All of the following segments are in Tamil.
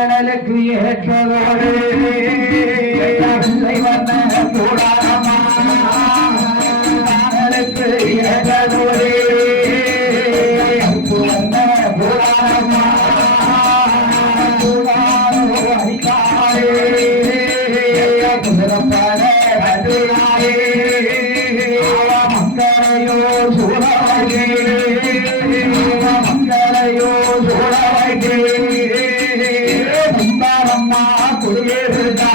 ஏற்றதோடு கூடாரமா ஏற்றதோடு கூடாரமா கூடாரோ அடிக்காரே குதிரப்பட பதினாரே மங்களையோ சூழவே மங்களையோ சூழவே முந்தாரம்மா குடியேறுதா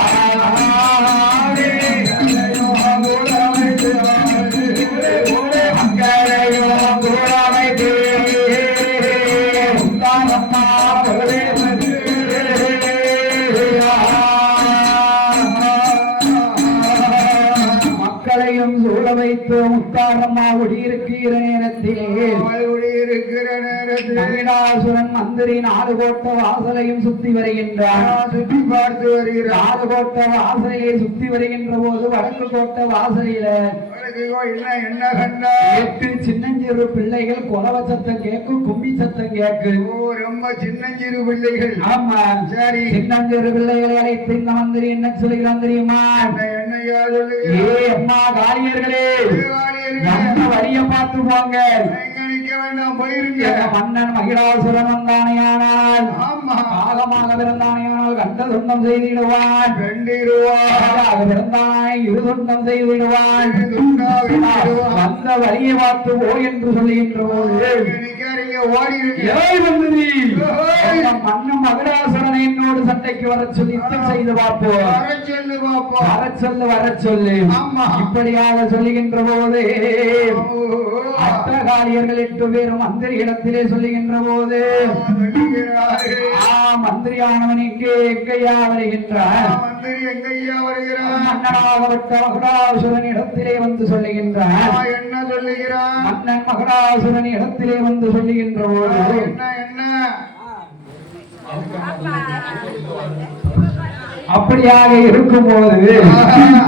மங்களையோ கூடமைக்கு முந்தாரம்மா மக்களையும் சூழ வைத்து முத்தாரம்மா குடியிருக்கிற நேரத்திலே மகிடாசுரன் மந்திரி 4 கோட்ட வாசலையும் சுத்தி வருகின்றான். சுத்தி பார்த்து வருகிறார். 4 கோட்ட வாசலையை சுத்தி வருகின்ற போது வடக்கு கோட்ட வாசலில என்ன கண்டா 8 சின்னஞ்சிறு பிள்ளைகள் கொலவ சத்தம் கேட்கும், கும்பி சத்தம் கேட்கு. ரொம்ப சின்னஞ்சிறு பிள்ளைகள். ஆமா சரி, சின்னஞ்சிறு பிள்ளைகளை அழைத்து இந்த மந்திரி என்ன சொல்லுகிறான் தெரியுமா? என்னையா சொல்லுங்க? ஏ அம்மா காளியர்களே, வழிய பார்த்து போங்க, மன்னன் மகிடாசுரன் வந்தானையானால் பாகமாக பிறந்தானையானால் கண்ட துண்டம் செய்திடுவான், பிறந்தானை 2 துண்டம் செய்திடுவான். வந்த வழியை பார்த்து ஓ என்று சொல்லுகின்ற போது மன்னன் மகிடாசுரனை என்னோடு சட்டைக்கு வர சொல்லி யுத்தம் செய்து பார்ப்போம், வர சொல்லு வர சொல்லு. இப்படியாக சொல்லுகின்ற போது அட்டகாரியர்கள் 8 பேரும் மந்திரி இடத்திலே சொல்லுகின்ற போது மந்திரியானவன் எங்கேயா வருகின்றார்? மன்னனாகப்பட்ட மகுடாசுரன் இடத்திலே வந்து சொல்லுகின்றார். என்ன சொல்லுகிறான்? மன்னன் மகுடாசுரன் இடத்திலே வந்து சொல்லுகின்ற போது அப்படியாக இருக்கும்போது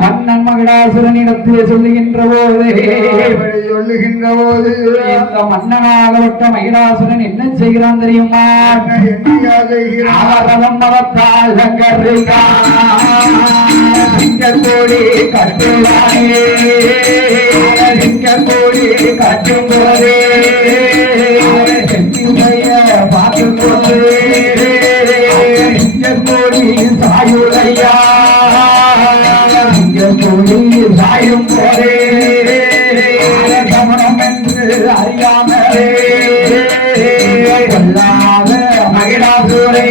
மன்னன் மகிடாசுரன் இடத்திலே சொல்லுகின்ற போது இந்த மன்னனாகப்பட்ட மகிடாசுரன் என்ன செய்கிறான் தெரியுமா? மதத்தால் கோடி கட்டுவானே, கோடி கட்டும் போதே பார்த்து போது கோடி சாயுடையா கோடி சாயும் போதே கமனம் என்று அறியாமலே கொல்லாத மகிடாசுரே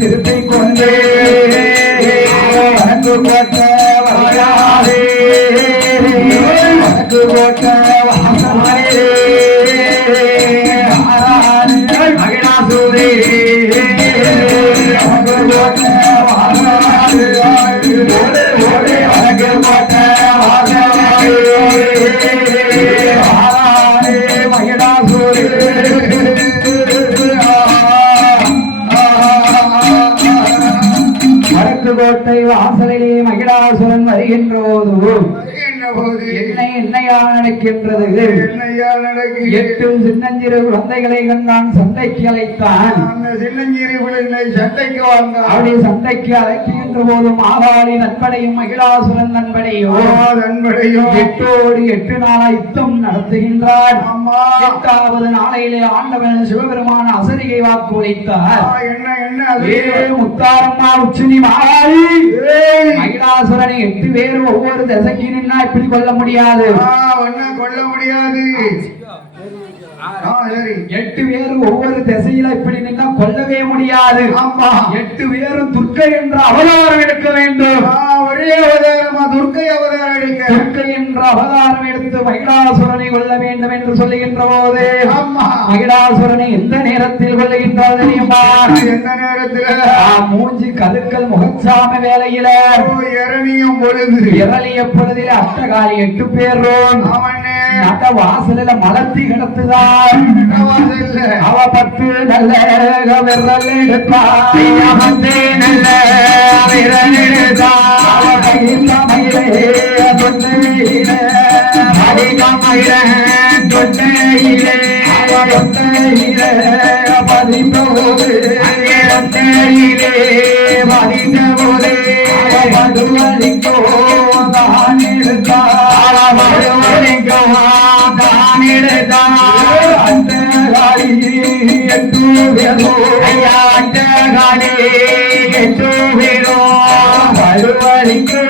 திருப்பிக் கொண்டு வடக்கு போட்ட வராதே வடக்கு போட்ட வாசலே மகிடாசுரே வடக்கு போட்ட வாசலே வடக்கு போட்ட வாசலே மகிடாசுரே வடக்கு கோட்டை வாசலிலே மகிடாசுரன் வருகின்றபோது என்னையா நடக்கின்றது? 8 சின்னஞ்சிறு குழந்தைகளை கண்டான், சண்டைக்கு அழைத்தான். சின்னஞ்சிறு பிள்ளைகளை சண்டைக்கு வந்தான். அவளை சண்டைக்கு அழைக்கின்ற போது மாகாளி நண்படையும் மகிடாசுரன் நண்படையும் 8 நாளா யுத்தம் நடத்துகின்றார். 8வது நாளையிலே ஆண்டவன் சிவபெருமான அசரிகை வாக்கு உரைத்தார். முத்தாரம்மா உச்சினி மாகாளி மகிடாசுரனை 8 பேரும் ஒவ்வொரு திசைக்கு நின்னா இப்படி கொல்ல முடியாது, கொல்ல முடியாது. 8 பேரும் ஒவ்வொரு திசையில இப்படி நின்னா கொல்லவே முடியாது. 8 பேரும் துர்க்கை என்ற அவதாரம் எடுக்க வேண்டும். ஒரே அவதாரமா துர்க்கை அவதாரம் எடுக்க, துர்க்கை என்ற அவதாரம் எடுத்து மகிடாசுரனை கொல்ல வேண்டும் என்று சொல்லுகின்ற போது மகிடாசுரனை எந்த நேரத்தில் கொல்லுகின்றார் தெரியுமா? எந்த நேரத்தில்? மூஞ்சி கதுக்கல் முகச்சாம வேலையில இரணியும் பொழுது, இரளிய பொழுதில் அட்டகாலி 8 பேரும் நட்ட வாசலில மலர்த்தி கிடத்துதான். அவ 10 நல்ல விரல் எடுத்தாய், நல்ல விரல் எடுத்தாய், தொட்டையிலே பதிப்பு வரிந்த போதே படுவழிக்கோ தான் எடுத்தார் படுவழிக்கோ தான் எடுத்தார் அந்த காளி எட்டு பேரோ ஐயா அந்த காளி எட்டு பேரோ படுவழிக்கோ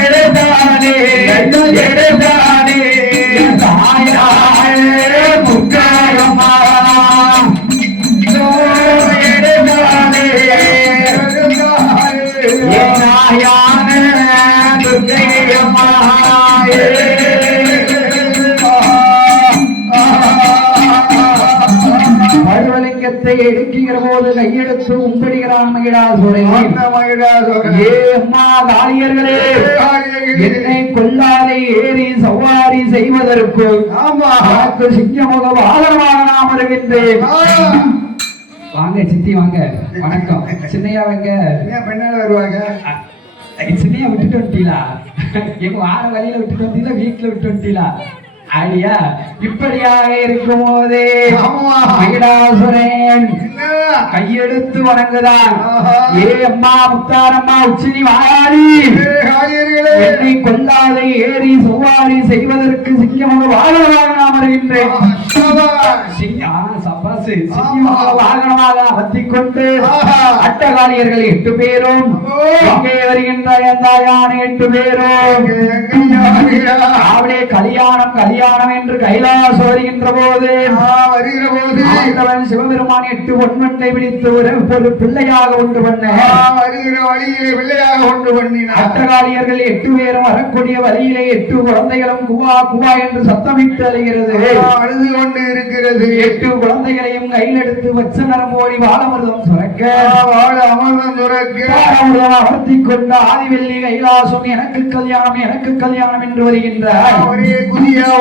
எடுத்தானே எடுத்தானே தாயாரே முக்காயம்மா படுவலிங்கத்தை எடுக்கிற போது கையெடுத்து உம்படுகிறான் மகிழாசுரன். ஏ அம்மா காளியர்களே, என்னை கொல்லாதை ஏறி சவாரி செய்வதற்கு எனக்கு சிங்கமுக வாகனமாக நாம் வருகின்றேன். வாங்க சித்தி வாங்க. வணக்கம் சின்னையா. வாங்க பெண்ணால வருவாங்க. சின்னையா விட்டுட்டு வந்துட்டீங்களா? எங்க வார வழியில விட்டுட்டு வந்தீங்களா? வீட்டுல விட்டு வந்துட்டீங்களா? ஐயா இப்படியாக இருக்கும் போதே மகிழாசுரன் கையெடுத்து வணங்குதான். ஏ அம்மா முத்தாரம்மா உச்சினி வாரி என்னை கொல்லாத ஏறி சவாரி செய்வதற்கு சிங்கமாக வாகனமாக நாம் வருகின்றேன். வாகனமாக அமர்த்திக் கொண்டு அட்டகாலியர்கள் 8 பேரும் இங்கே வருகின்ற 8 பேரும் அவளே கல்யாணம் கல்யாணம் என்று கைலாச வருகின்ற போது சிவபெருமான் 8 பொன்வண்டை பிடித்து ஒரு பிள்ளையாக உண்டு பண்ண அட்டகாலியர்கள் 8 பேரும் வரக்கூடிய வழியிலே 8 குழந்தைகளும் குவா குவா என்று சத்தமிட்டு அழுகிறது. அழுது கொண்டு இருக்கிறது. 8 குழந்தைகளையும் கையில் எடுத்து வச்ச நரம்போடி வாழமிருதம் சுரக்க அமிர்தம் சுரக்க அமர்த்திக் கொண்ட ஆதிவெள்ளி கைலாசம் எனக்கு கல்யாணம் என்று வருகின்றார்.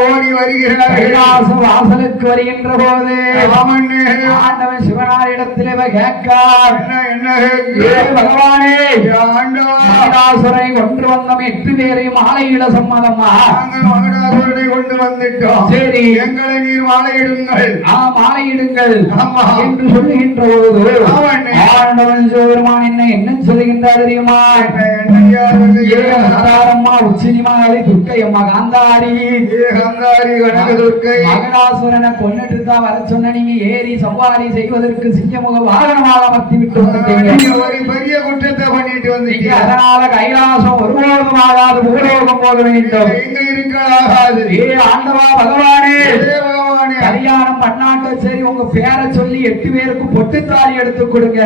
ஓடி வருகிறார். கைலாச வாசலுக்கு வருகின்ற போது ஆண்டவன் சிவனாரிடத்திலே கேட்கார். பகவானே, கைலாசுரை கொண்டு வந்தோம் 8 பேரையும் மாலையிட சம்மதமா? கொண்டு வந்துட்டோம். சரி, எங்களை நீர் மாலையிடுங்கள். மாலையிடுங்கள் என்று சொல்லுகின்ற போது ஆண்டவன் சிவபெருமான் என்ன சொல்லுகின்றார் தெரியுமா? உச்சினிமாரி துர்க்கையம்மா காந்தாரி மகடாசுரனை கொன்னுட்டு தான் வர சொன்ன நீங்க ஏறி சவாரி செய்வதற்கு சிங்கமுக வாகனமாக அமர்த்தி விட்டு வந்துட்டீங்க. ஒரு பெரிய குற்றத்தை பண்ணிட்டு வந்தீங்க. அதனால கைலாசம் ஒருபோதும் ஆகாது, பூலோகம் போக வேண்டும். எங்க இருக்காது. ஏ ஆண்டவா பகவானே, கல்யாணம் பண்ணாட்ட சரி, உங்க பேரை சொல்லி 8 பேருக்கு பொட்டுத்தாலி எடுத்து கொடுங்க.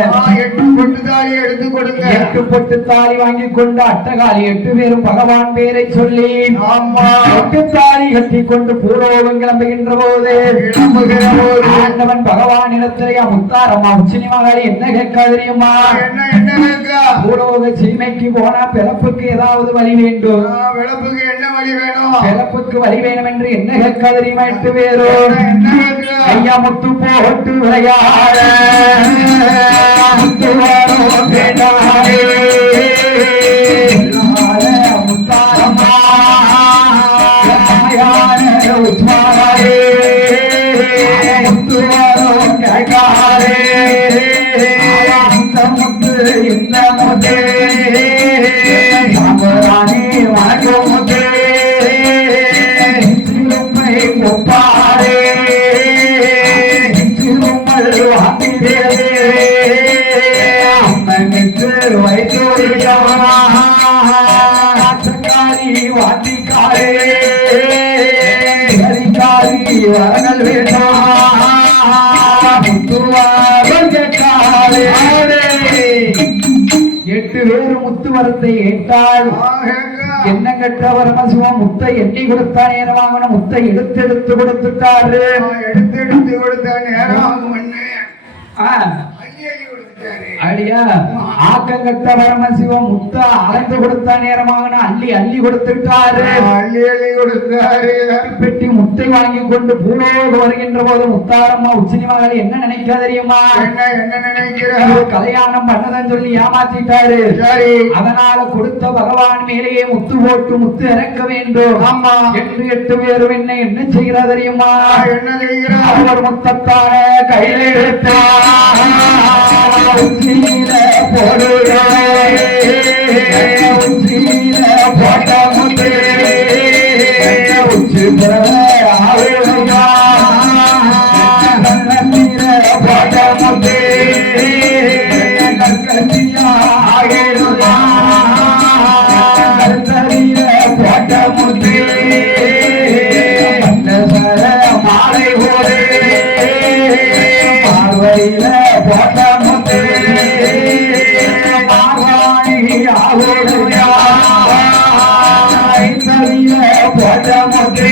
8 பொட்டுத்தாலி எடுத்து கொடுங்க. 8 பொட்டுத்தாலி வாங்கி கொண்டு அட்டகாலி 8 பேரும் பகவான் பேரை சொல்லி பொட்டுத்தாலி கட்டி கொண்டு பூலோகம் கிளம்புகின்ற போது ஆண்டவன் பகவான் இடத்திலேயா முத்தாரம்மா உச்சினி மகாளி என்ன கேட்கா தெரியுமா? பூலோக சீமைக்கு போனா பிறப்புக்கு ஏதாவது வழி வேண்டும். பிறப்புக்கு என்ன வழி வேணும்? பிறப்புக்கு வழி வேணும் என்று என்ன கேட்கா தெரியுமா? 8 பேரும் ஐயா முத்து போட்டு விளையாட முத்தாரம்மா உச்மாரே முத்துவாரோ கேட்காரே முத்து இந்த முத்தே சாம்பராணி வணக்கம் முத்தே சிறுமை ஒப்பாரே சிறுமல் வாங்கிதே அம்மனுக்கு வைத்தோரியாரி வாட்டிக்காரே ஹரிகாரி வரங்கள் வேண்டாம் முத்துவாரம் கேட்காரே. 8 பேர் முத்து வரத்தை ஏற்றால் என்ன கட்ட பரமசிவம் முத்தை எண்ணி கொடுத்தா நேரம் வாங்கணும். முத்தை எடுத்து கொடுத்துட்டாரு. எடுத்து கொடுத்தா நேரம் அடியா ஆக்கங்கட்ட பரமசிவம் முத்த அளந்து கொடுத்த நேரமாக அள்ளி கொடுத்துட்டாரு. அள்ளி கொடுத்தாரு. பெட்டி முத்தை வாங்கி கொண்டு பூலோகம் வருகின்ற போது முத்தாரம்மா உச்சினி மகள் என்ன நினைக்க தெரியுமா? என்ன நினைக்கிறார்? கல்யாணம் பண்ணதான் சொல்லி ஏமாத்திட்டாரு. சரி, அதனால கொடுத்த பகவான் மேலேயே முத்து போட்டு முத்து இறக்க வேண்டும். ஆமா என்று 8 பேரும் என்ன செய்கிறா தெரியுமா? என்ன செய்கிறார்? அவர் முத்தத்தான கையில் எடுத்தார். உச்சியில போட்ட முத்து உச்சி ஆளுமையா போட்ட முத்து கற்கத்தியா ஆகிடுமா கருத்தறிய போட்ட முத்து மாலை போது பார்வையில போட்ட முத்து மார்வாணி ஆளுமையா போட்ட முத்து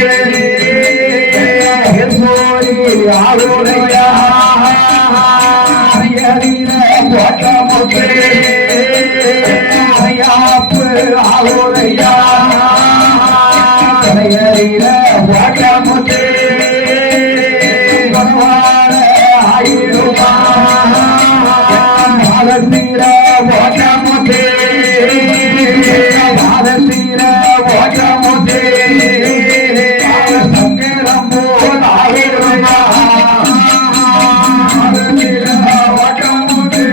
ஆளுமையா போட்ட முத்து ஐயாப்பு ஆளுமையா தலையறியில போட்ட முத்து ஆயிடுமா மாதத்தீர போட்ட முத்து மாதத்தீர போட்ட முத்து சங்கரம் போல் ஆயிடுமா மாதத்தீர போட்ட முத்து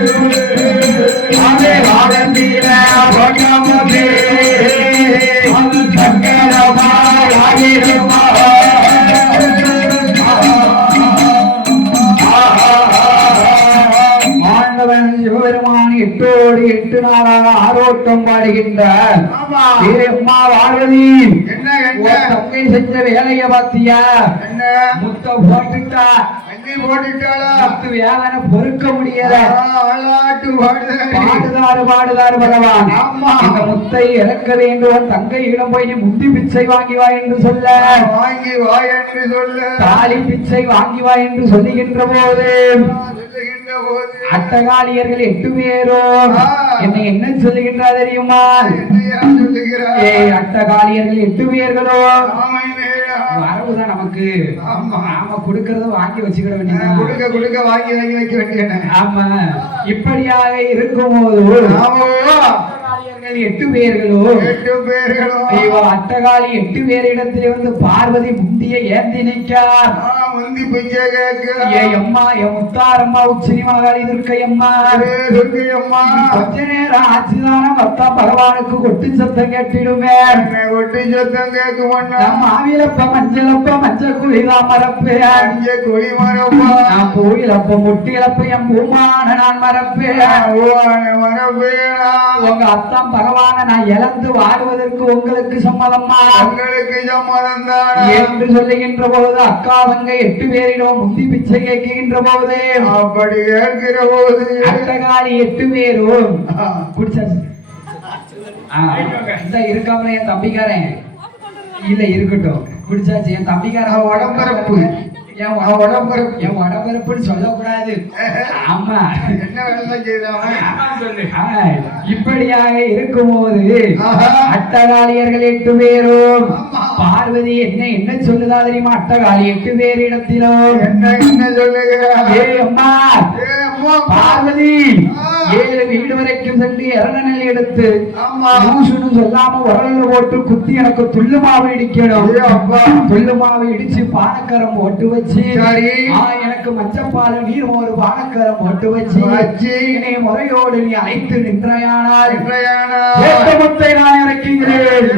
மாதத்தீர போட்ட முத்து சங்கரமாய் ஆயிடுமா சிவபெருமான் எட்டோடு 8 நாளாக ஆரோட்டம் பாடுகின்றார். அம்மா பார்வதி தங்கை செஞ்ச வேலைய பாத்தியா? முத்த போட்டுட்டா முத்து வேதனை பொறுக்க முடியல. பாடுதாரு பகவான். இந்த முத்தை இறக்க வேண்டும். தங்கையிடம் போய் நீ முந்தி பிச்சை வாங்கி வா என்று சொல்ல தாலி பிச்சை வாங்கி வா என்று சொல்லுகின்ற போது அட்டகாளியர்கள் 8 பேரும் என்னை என்ன சொல்லுகின்றா தெரியுமா? அட்டகாளியர்கள் 8 பேர்களோ வரவுதான் நமக்கு. நாம கொடுக்கறத வாங்கி வச்சுக்கிட வேண்டியது. கொடுக்க வாங்கி வைக்க வேண்டியது. ஆமா, இப்படியாக இருக்கும்போது 8 பேர்களோ அட்டகாளி 8 பேரிடத்திலே வந்து பார்வதி முந்திய ஏந்தி நிற்கார். அம்மா என் முத்தாரம்மா உச்சினி மகாளி துர்க்கையம்மா கொஞ்ச நேரம் ஆச்சுதான மத்தா பகவானுக்கு கொட்டு சத்தம் கேட்டிடுமே. கொட்டு சத்தம் கேட்கும் மாவிலப்ப மஞ்சளப்ப மஞ்சள் குழிதான் மறப்பேன். குழி மரப்பா நான் கோயிலப்ப முட்டிலப்ப என் பூமான நான் மறப்பேன். உங்க அத்தான் பகவான நான் இழந்து வாடுவதற்கு உங்களுக்கு சம்மதமா? உங்களுக்கு சம்மதம் தான் என்று சொல்லுகின்ற போது அக்கா தங்கை 8 பேரிடம் முந்தி பிச்சை கேட்கின்ற போது அப்படி கேட்கிற போது அட்டகாளி 8 பேரும் குடிச்சாச்சு. இருக்காமல என் தம்பிக்காரன் இல்ல இருக்கட்டும் குடிச்சாச்சு. என் தம்பிக்காரன் உடம்பரப்பு என் உடம்பரப்புன்னு சொல்லக்கூடாது. ஆமா, என்ன வேலை செய்யலாம். இப்படியாக இருக்கும்போது அட்டகாளியர்கள் 8 பேரும் பார்வதி என்ன சொல்லுதா தெரியுமா? அட்டகாளி 8 பேர் இடத்திலும் என்ன சொல்லுகிறார்? அம்மா பார்வதி 7 வீடு வரைக்கும் சென்று இரணநெல் எடுத்து சொல்லாம உரல்ல போட்டு குத்தி எனக்கு துள்ளு மாவு இடிக்கணும். துள்ளு மாவு இடிச்சு பானக்கரம் போட்டு வச்சு எனக்கு மஞ்சப்பால நீர் ஒரு பானக்கரம் போட்டு வச்சு என்னை முறையோடு நீ அழைத்து நின்றையானால் முத்தை நான் இறக்குகிறேன்.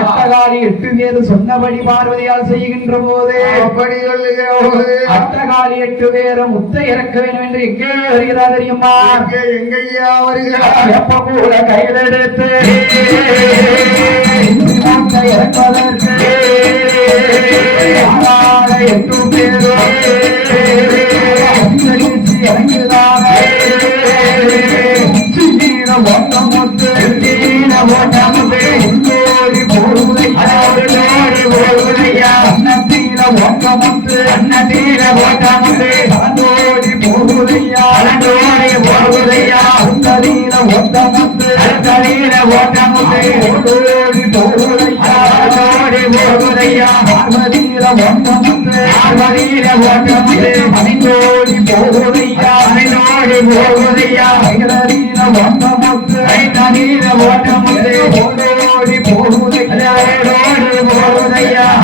அட்டகாளி 8 பேர் சொன்னபடி பார்வதியால் செய்கின்ற போது அட்டகாளி 8 பேரும் முத்தை இறக்க வேண்டும் என்று எங்கே வருகிறார் தெரியுமா? எங்கய்யா வருகிறார்? எப்ப கூட கையில் எடுத்து இறப்பதற்கு 8 பேரும் இறங்குகிறார். ஓட்டமுத்து போடுவதையா அன்னத்தீர ஓட்டமுத்து அலந்தோடி போடுவதையா அந்தரீர ஓட்டமுத்து ஓடோடி போடுவதையா பார்வதீர ஓட்டமுத்து அனைந்தோடி போடுவதையா ஐதரீர ஓட்டமுத்து ஓடோடி போடுவதையா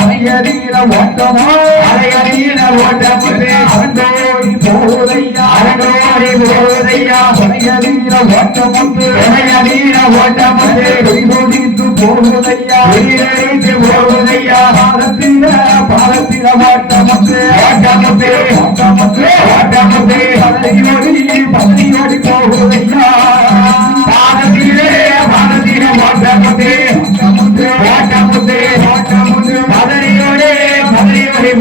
அனையரீர ஓட்டமோ அரையரீர ஓட்டமுத்து அலந்தோடி போடுவதையா போகுதையா வீர ஓட்டமுத்து வீர ஓட்டமுத்து கொடித்து போகுதையா போகுதையா பாலத்தில ஓட்டமுத்து ஓட்டமுத்து ஓட்டமுத்து ஓட்டமுத்து பதனியோடி போகுதையா பாதத்திலே ஓட்டமுத்து ஓட்டமுத்து ஓட்டமுத்து பதனியோடு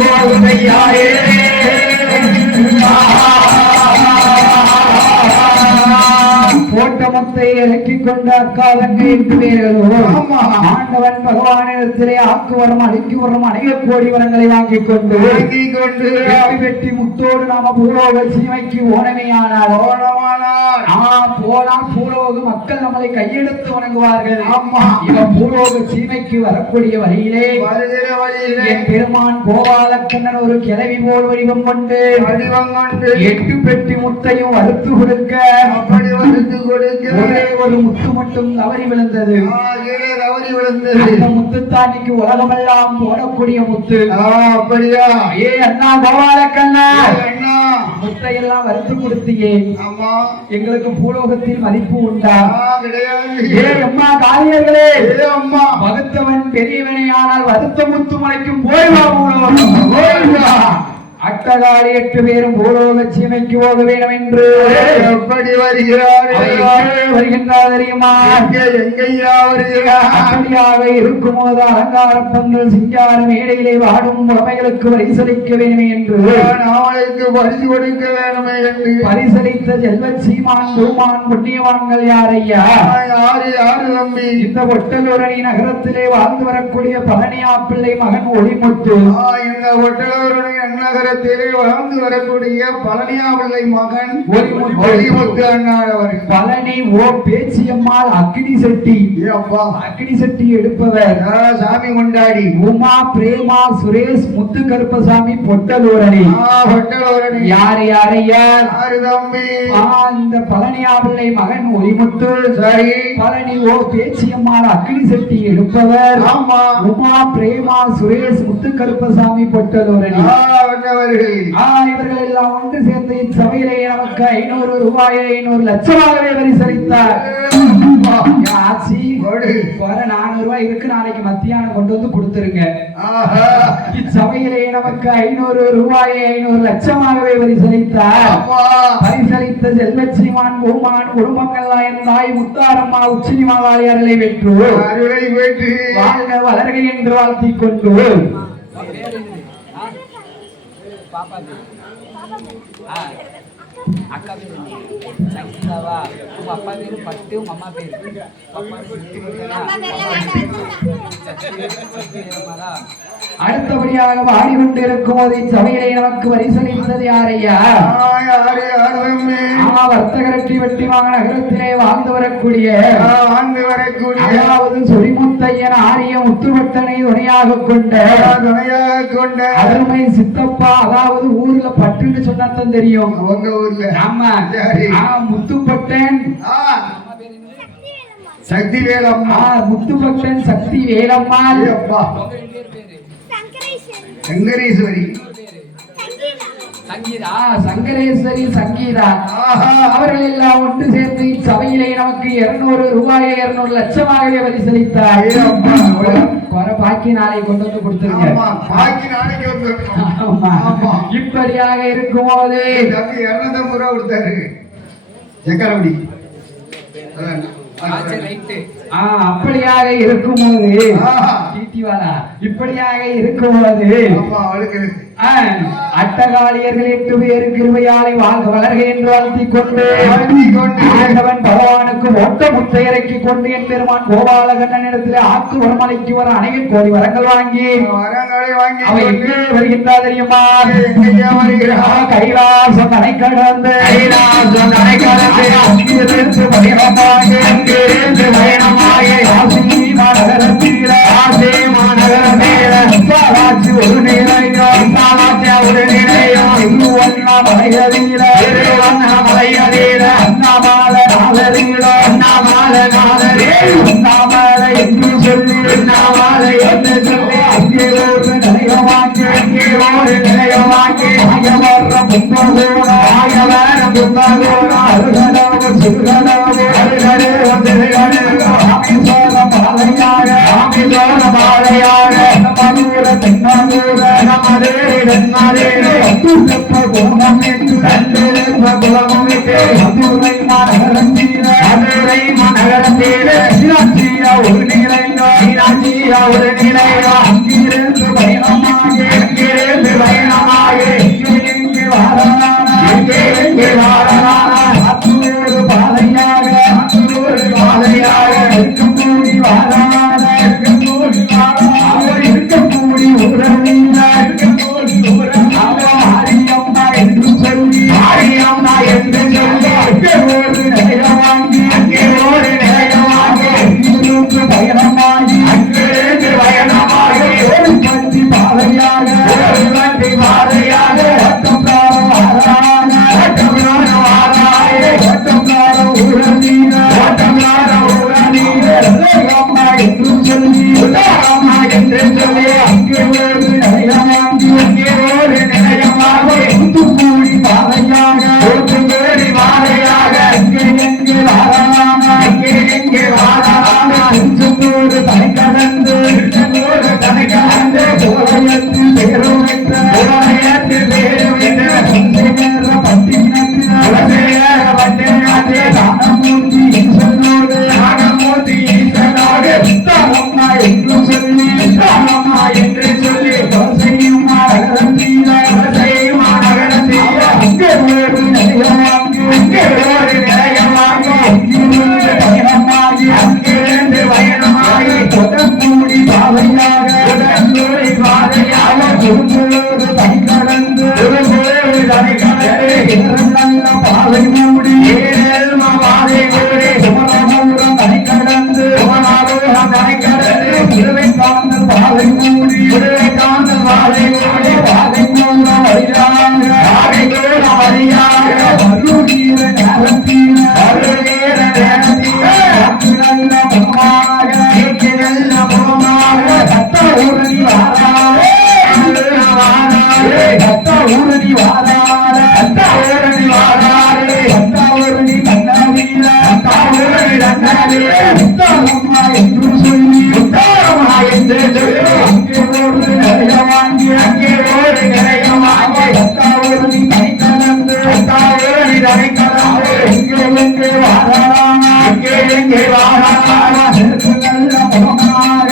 போகுதையா ஓட்டமுத்தை இறக்கிக் கொண்ட அக்காலங்க 8 பேர்களும் ஆண்டவன் பகவானிடத்திலே ஆக்குவரம் அழிக்குவரம் அநேக கோடி வரங்களை வாங்கிக் கொண்டு வெட்டி முத்தோடு நாம பூலோக சீமைக்கு ஓனமையானால் போனால் பூலோக மக்கள் நம்மளை கையெடுத்து வணங்குவார்கள். இவன் பூலோக சீமைக்கு வரக்கூடிய வழியிலே என் பெருமான் கோபாலக்கண்ணன் ஒரு கிளவி போல் வடிவம் கொண்டு 8 பெட்டி முத்தையும் வறுத்து கொடுக்க ஒரே ஒரு முத்து மட்டும் தவறி விழுந்தது. அந்த முத்துத்தானிக்கு உலகமெல்லாம் போடக்கூடிய முத்து. அப்படியா? ஏ அண்ணா கோபாலக்கண்ணா, முத்தையெல்லாம் வறுத்து கொடுத்தியே, எங்களுக்கு பூலோகத்தில் மதிப்பு உண்டா? ஏ அம்மா காரியர்களே, வகுத்தவன் பெரியவனே, ஆனால் வருத்த முத்து மலைக்கும் போய்வா பூலோகம். அட்டகாரி 8 பேரும் பூலோக சீமைக்கு போக வேண்டும் என்று எப்படி வருகின்றார் தெரியுமா? எங்கையா வருகிறார்? அப்படியாக இருக்கும்போது அலங்கார பந்தல் சிங்கார மேடையிலே வாடும் உடமைகளுக்கு பரிசளிக்க வேண்டுமே என்று நாளைக்கு பரிசு கொடுக்க வேண்டுமே என்று பரிசளித்த செல்வ சீமான் பூமான் புண்ணியவான்கள் யாரையா? யாரு தம்பி? இந்த ஒட்டலூரணி நகரத்திலே வாழ்ந்து வரக்கூடிய பழனியா பிள்ளை மகன் ஒளிமுத்து. இந்த ஒட்டலூரணி நகர வாழ்ந்து வரக்கூடிய பழனியாவில்லை மகன் ஒளிமுத்து அண்ணார் அவர்கள். பழனி ஓ பேச்சியம்மாள் அக்னி செட்டி. அக்னி செட்டி எடுப்பவர் சாமி கொண்டாடி உமா பிரேமா சுரேஷ் முத்து கருப்பசாமி பொட்டலூரணி. யாரு யாரையா? தம்பி இந்த பழனியாவில்லை மகன் ஒளிமுத்து. சரி. பழனி ஓ பேச்சியம்மாள் அக்னி செட்டி எடுப்பவர் உமா பிரேமா சுரேஷ் முத்து கருப்பசாமி பொட்டலூரணி. இவர்கள் எல்லாம் ஒன்று சேர்ந்து இச்சபையிலே நமக்கு 500 ரூபாயை 500 லட்சமாகவே பரிசளித்தார். ஆட்சி 400 ரூபாய் இருக்கு, நாளைக்கு மத்தியானம் கொண்டு வந்து கொடுத்துருங்க. இச்சபையிலே நமக்கு 500 ரூபாயை 500 லட்சமாகவே பரிசளித்தார். பரிசளித்த செல்வச்சிமான் பூமான் குடும்பங்கள் என் தாய் முத்தாரம்மா உச்சினிமா வாரியார்களை வெற்று வாழ்க வளர்க என்று வாழ்த்திக் கொண்டு அக்கா பேரு சங்கீதாவா? உங்க அப்பா பேரு பட்டு, உங்க அம்மா பேரு அடுத்தபடியாக பாடிக்கொண்டிருக்கும் போது சபையிலே நமக்கு பரிசளித்தது யாரையா? வர்த்தகரட்டி வெட்டிமாக நகரத்திலே வாழ்ந்து வரக்கூடிய அதாவது சொரிமுத்தையன் ஆரிய முத்துவட்டனை துணையாக கொண்ட அருமை சித்தப்பா. அதாவது ஊர்ல பட்டுன்னு சொன்னாத்தான் தெரியும் உங்க ஊர்ல. ஆமா, முத்துப்பட்டன் சக்தி வேலம்மா. முத்துப்பட்டன் சக்தி வேலம்மா. சங்கரேஸ்வரி சங்கரேஸ்வரி சங்கீதா. அவர்கள் எல்லாம் ஒன்று சேர்ந்து இச்சபையிலே நமக்கு 200 ரூபாயை 200 லட்சமாகவே பரிசளித்தார். பாக்கி நாளை கொண்டு வந்து கொடுத்துருங்க. இப்படியாக இருக்கும்போது 250 ரூபா கொடுத்தாரு சக்கரவடி. அப்படியாக இருக்கும்போது இப்படியாக இருக்கும்போது அட்டகாலியர்கள் 8 பேரு கிருபையாலை வாழ்க வளர்க என்று வாழ்த்திக் கொண்டு ஆண்டவன் பகவானுக்கு ஒட்ட முத்தை இறக்கி கொண்டு என் பெருமான் கோபாலகண்ணன் இடத்திலே ஆக்கு வரமலைக்கு வர அநேக கோடி வரங்கள் வாங்கி அவை எங்கே வருகின்றா தெரியுமா? கைலாசம் அணை கடந்து அங்கிருந்து மாநகரத்தில் ஒரு நிலையம் ஒரு நிலையம் மலையதீர மலையதீர அண்ணாமலை அண்ணாமலை என்று சொல்லி அண்ணாமலை என்று சொல்லி அங்கே ஒரு நிலையமாக்கி அங்கே ஒரு நிலையமாக்கி ஆயவர புத்தகோட அருகடவு சிறுகடவு அருகடவு சிறுகடவு ஆமிசோர பாலையாக ஆமிசோர பாலையாக மதுர தென்மதுர நமதே தென்மதே அத்துப்ப குணம் என்று அத்துப்ப குணம் என்று மதுரை மாநகரத்தீர மதுரை மாநகரத்தீர மீனாட்சியா ஒரு நிலையா மீனாட்சியா ஒரு நிலையா அங்கிருந்து பயணமாக அங்கிருந்து பயணமாக எங்கே வாரனானா எங்கே வாரனானா அத்தூர் பாலையாக அத்தூர் பாலையாக இருக்கக்கூடி வாரனான இருக்கக்கூடி வாரனாக இருக்கக்கூடி உறவினா இருக்கக்கூடி உறவினா ஆரியம்மா என்று சொல்லி ஆரியம்மா என்று சொல்லி அங்கே ஒரு நிலைய வாங்கி அங்கே ஒரு நிலைய வாங்கி அங்கிருந்து பயணமாகி அங்கிருந்து பயணமாகி ஒரு பட்டி பாலையாக ஒரு பட்டி பாலையாக ஓட்டம்கார வாரான ஓட்டம்கார வாராய ஓட்டம்கார உறவின ஓட்டம்கார உறவின அம்மா என்று சொல்லி அம்மா என்று சொல்லி அங்கே ஒரு நிலைய வாங்கி அங்கே ஒரு நிலைய வாங்கி தூத்துக்குடி பாலையாக தூத்துக்குடி பாலையாக அங்கே எங்கே வாரான அங்கே எங்கே வாரான திருச்செந்தூர் தலை கடந்து திருச்செந்தூர் தலை கடந்து கோவையத்தில் பேரும் என்ற கோவையத்தில் பேரும் என்ற பட்டினத்தில் பட்டினத்தில் தானமூர்த்தி ஈசனோடு தானமூர்த்தி ஈசனோடு தானம்மா என்று சொல்லி தானம்மா என்று சொல்லி தோசையுமா நகரத்தீர தோசையுமா நகரத்தீர அங்கே ஒரு நிலையமாகி அங்கே ஒரு நிலையமாகி அங்கிருந்து பயணமாகி அங்கிருந்து பயணமாகி தொடர்பூடி பாதையாக தொடர்பூடி பாதையாக குறும்புழு தனி கடந்து குறும்புழு தனி கடந்து நல்ல பாதை மூடி ஏழல்ம பாதை மூடி சுமரமூரம் தனி கடந்து சுமரமூரம் தனி கடந்து திருவைக்காந்த பாதை மூடி திருவைக்காந்த பாதை மூடி பாதை மூலம் வழியாக பாதை மூலம் வழியாக அருளீர நேரத்தீர அருளீர நேரத்தீர நல்ல முகமாக நல்ல முகமாக சத்த ஊரணி வாராளே சத்த ஊரணி வாராளே சத்த ஊரணி வாராளே சத்த ஊரணி கண்ணாடியில சத்த ஊரணி கண்ணாடியில உத்தரமா என்று சொல்லி உத்தரமா என்று சொல்லி அங்கே ஒரு நிறைய வாங்கி அங்கே ஒரு நிறைய வாங்கி சத்த ஊரணி தனி கலந்து சத்த ஊரணி தனி கலந்து எங்கே எங்கே வாராளா எங்கே எங்கே வாராளா நல்ல முகமாக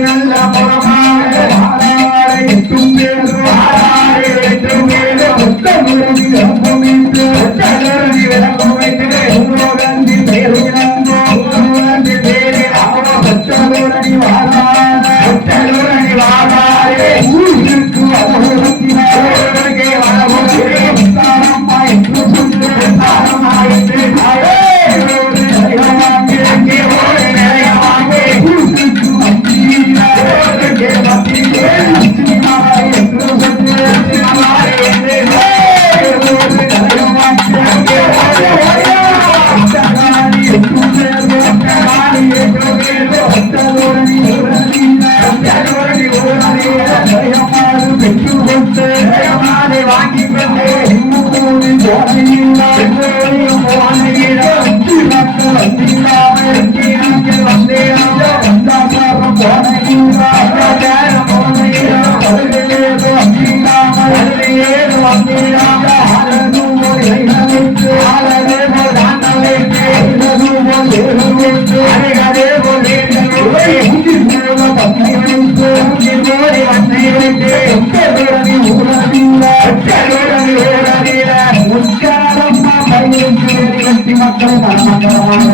நல்ல முகமாக வாராளை எட்டும் பேரு வாராளை எட்டும் பேரு ஒத்தமுருதி விளக்கம் என்று ஒத்தமுருதி விளக்கம் என்று உருவகந்தி பேரு இழந்தோ உருவகந்தி பேரு அவோ ஒத்தமுரணி வாராள ஒத்தமுரணி வாராளே ஊருக்கு வரவுறுத்தினார் ஊருக்கு வரவுறுத்தினார் உத்தாரம்மா என்று சொல்லு உத்தாரம்மா என்று அங்கே ஒரு நிலைய வாங்கி ஊருக்கு மத்தியினார் ஊருக்கு மத்தியில் சினிமாவை என்று சொல்லு சினிமாவை என்று ஒரு நிலைய வாங்கி அங்கே ஒட்டகாணி என்று சேர்ந்து ஒட்டகாணி என்று சேர்ந்து ஒட்டதோரணி ஒட்டதோரணி நிலையமாறு பெற்று கொண்டு நிலையமாறு வாங்கி கொண்டு இன்னொரு போனையில் போனையில் வந்தில்லாமல் வந்தேன் வந்தாசாரம் போனையில் போனையில் வருகையேது வந்தில்லாமல் வருகையேது வந்தில்லாமல் ஆளது போல் இளைஞருக்கு ஆளது போல் தாண்டவைக்கு இல்லது போல் ஏழுவிற்கு அருகதே போல் தன்னை வைத்து போய் அன்னை வைத்து ஒட்டதுரணி ஊரதில்ல ஒட்டதுரணி ஊரதில்ல உட்காரம்மா பயிருக்கு கட்டி மக்கள் தரமக்கரமாக